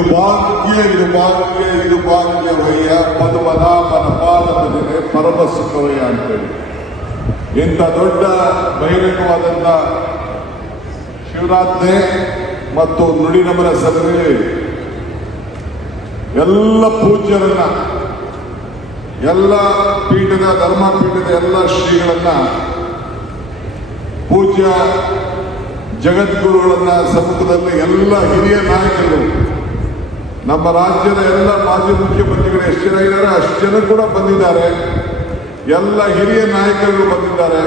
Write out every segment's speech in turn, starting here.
ಇದು ಭಾಗ್ಯ ಇದು ಭಾಗ್ಯ ಇದು ಭಾಗ್ಯವಯ್ಯ ಪದ್ಮನಾಭನ ಪಾದ ಭಜನೆ ಪರಮ ಸುಖವಯ್ಯ ಅಂತೇಳಿ ಇಂಥ ದೊಡ್ಡ ಬಹಿರಂಗವಾದಂಥ ಶಿವರಾತ್ರಿ ಮತ್ತು ನುಡಿನಮನ ಸಭೆಯಲ್ಲಿ ಎಲ್ಲ ಪೂಜ್ಯರನ್ನ ಎಲ್ಲ ಪೀಠದ ಧರ್ಮಪೀಠದ ಎಲ್ಲ ಶ್ರೀಗಳನ್ನ ಪೂಜ್ಯ ಜಗದ್ಗುರುಗಳನ್ನ ಸಮ್ಮುಖದಲ್ಲಿ ಎಲ್ಲ ಹಿರಿಯ ನಾಯಕರು ನಮ್ಮ ರಾಜ್ಯದ ಎಲ್ಲ ಮಾಜಿ ಮುಖ್ಯಮಂತ್ರಿಗಳು ಎಷ್ಟು ಜನ ಇದ್ದಾರೆ ಅಷ್ಟು ಜನ ಕೂಡ ಬಂದಿದ್ದಾರೆ. ಎಲ್ಲ ಹಿರಿಯ ನಾಯಕರು ಬಂದಿದ್ದಾರೆ.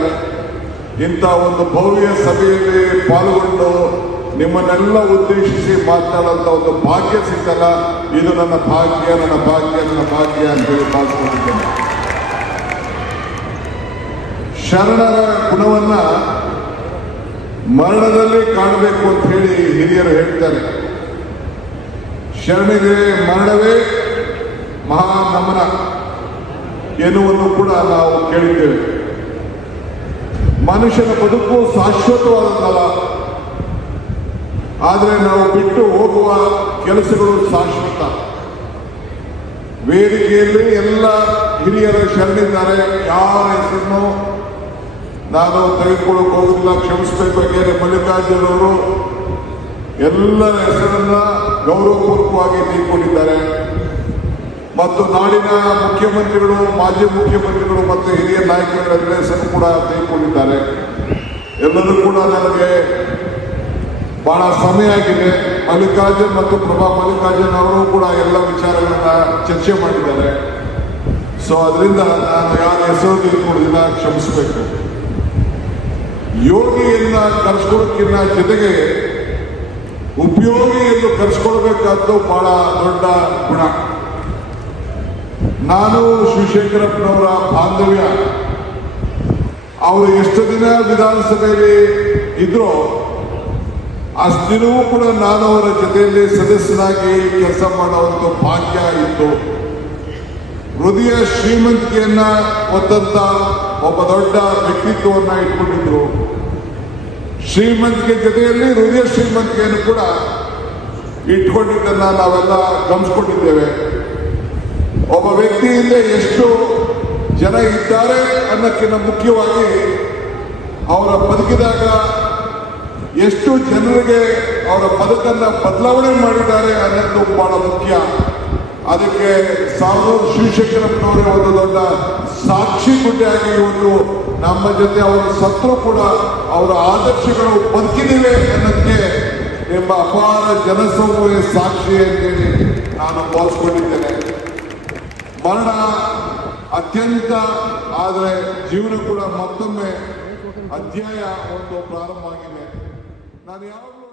ಇಂಥ ಒಂದು ಭವ್ಯ ಸಭೆಯಲ್ಲಿ ಪಾಲ್ಗೊಂಡು ನಿಮ್ಮನ್ನೆಲ್ಲ ಉದ್ದೇಶಿಸಿ ಮಾತನಾಡುವಂಥ ಒಂದು ಭಾಗ್ಯ ಸಿಕ್ಕಲ್ಲ. ಇದು ನನ್ನ ಭಾಗ್ಯ ನನ್ನ ಭಾಗ್ಯ ನನ್ನ ಭಾಗ್ಯ ಅಂತ ಹೇಳಿ ಭಾವಿಸ್ಕೊಂಡಿದ್ದೇನೆ. ಶರಣರ ಗುಣವನ್ನ ಮರಣದಲ್ಲಿ ಕಾಣಬೇಕು ಅಂತ ಹೇಳಿ ಹಿರಿಯರು ಹೇಳ್ತಾರೆ. ಶರಣರಿಗೆ ಮರಣವೇ ಮಹಾ ನಮನ ಎನ್ನುವನ್ನು ಕೂಡ ನಾವು ಕೇಳಿದ್ದೇವೆ. ಮನುಷ್ಯನ ಬದುಕು ಶಾಶ್ವತವಾದದ್ದಲ್ಲ, ಆದರೆ ನಾವು ಬಿಟ್ಟು ಹೋಗುವ ಕೆಲಸಗಳು ಶಾಶ್ವತ. ವೇದಿಕೆಯಲ್ಲಿ ಎಲ್ಲ ಹಿರಿಯರ ಶರಣಿದ್ದಾರೆ. ಯಾರ ಹೆಸರನ್ನು ನಾನು ತೆಗೆದುಕೊಳ್ಳಕ್ಕೆ ಹೋಗುದಿಲ್ಲ, ಕ್ಷಮಿಸಬೇಕು. ಯಾಕೆಂದರೆ ಮಲ್ಲಿಕಾರ್ಜುನ್ ಅವರು ಎಲ್ಲರ ಹೆಸರನ್ನ ಗೌರವಪೂರ್ವಕವಾಗಿ ತೆಗೆದುಕೊಂಡಿದ್ದಾರೆ ಮತ್ತು ನಾಡಿನ ಮುಖ್ಯಮಂತ್ರಿಗಳು, ಮಾಜಿ ಮುಖ್ಯಮಂತ್ರಿಗಳು ಮತ್ತು ಹಿರಿಯ ನಾಯಕರ ಹೆಸರು ಕೂಡ ತೆಗೆದುಕೊಂಡಿದ್ದಾರೆ. ಎಲ್ಲರೂ ಕೂಡ ನನಗೆ ಬಹಳ ಸಮಯ ಆಗಿದೆ. ಮಲ್ಲಿಕಾರ್ಜುನ್ ಮತ್ತು ಪ್ರಭಾ ಮಲ್ಲಿಕಾರ್ಜುನ್ ಅವರು ಕೂಡ ಎಲ್ಲ ವಿಚಾರಗಳನ್ನ ಚರ್ಚೆ ಮಾಡಿದ್ದಾರೆ. ಸೊ ಅದರಿಂದ ನಾನು ಯಾರ ಹೆಸರು ತೆಗೆದುಕೊಳ್ಳೋದಿಲ್ಲ, ಕ್ಷಮಿಸಬೇಕು. ಯೋಗಿಯನ್ನ ಕರೆಸ್ಕೊಳ್ಳೋಕ್ಕಿಂತ ಜೊತೆಗೆ ಉಪಯೋಗಿಯನ್ನು ಕರೆಸ್ಕೊಳ್ಬೇಕಾದ್ದು ಬಹಳ ದೊಡ್ಡ ಗುಣ. ನಾನು ಶಿವಶಂಕರಪ್ಪನವರ ಬಾಂಧವ್ಯ, ಅವರು ಎಷ್ಟು ದಿನ ವಿಧಾನಸಭೆಯಲ್ಲಿ ಇದ್ರೋ ಅಷ್ಟು ದಿನವೂ ಕೂಡ ನಾನು ಅವರ ಜೊತೆಯಲ್ಲಿ ಸದಸ್ಯನಾಗಿ ಕೆಲಸ ಮಾಡುವಂಥ ಭಾಗ್ಯ ಇತ್ತು. ಹೃದಯ ಶ್ರೀಮಂತಿಕೆಯನ್ನ ಹೊತ್ತಂತ ಒಬ್ಬ ದೊಡ್ಡ ವ್ಯಕ್ತಿತ್ವವನ್ನ ಇಟ್ಕೊಂಡಿದ್ರು. ಶ್ರೀಮಂತಿಕೆ ಜೊತೆಯಲ್ಲಿ ಹೃದಯ ಶ್ರೀಮಂತಿಕೆಯನ್ನು ಕೂಡ ಇಟ್ಕೊಂಡಿದ್ದನ್ನ ನಾವೆಲ್ಲ ಗಮನಿಸ್ಕೊಂಡಿದ್ದೇವೆ. ಒಬ್ಬ ವ್ಯಕ್ತಿಯಿಂದ ಎಷ್ಟು ಜನ ಇದ್ದಾರೆ ಅನ್ನೋಕ್ಕಿಂತ ಮುಖ್ಯವಾಗಿ ಅವರ ಬದುಕಿದಾಗ ಎಷ್ಟು ಜನರಿಗೆ ಅವರ ಬದುಕನ್ನ ಬದಲಾವಣೆ ಮಾಡಿದ್ದಾರೆ ಅನ್ನೋದು ಬಹಳ ಮುಖ್ಯ. ಅದಕ್ಕೆ ಸಾವೂರು ಶಿವಶಂಕರಪ್ಪನವರೇ ಒಂದು ದೊಡ್ಡ ಸಾಕ್ಷಿ ಗುಡ್ಡೆಯಾಗಿ ಇವತ್ತು ನಮ್ಮ ಜೊತೆ ಅವರು ಸತ್ರು ಕೂಡ ಅವರ ಆದರ್ಶಗಳು ಬದುಕಿದಿವೆ ಅನ್ನೋದಕ್ಕೆ ಎಂಬ ಅಪಾರ ಜನಸಮೂಹ ಸಾಕ್ಷಿ ಅಂತೇಳಿ ನಾನು ಭಾವಿಸ್ಕೊಂಡಿದ್ದೇನೆ. ಮರಣ ಅತ್ಯಂತ, ಆದರೆ ಜೀವನ ಕೂಡ ಮತ್ತೊಮ್ಮೆ ಅಧ್ಯಾಯ ಒಂದು ಪ್ರಾರಂಭ ಆಗಿದೆ. ನಾನು ಯಾವಾಗಲೂ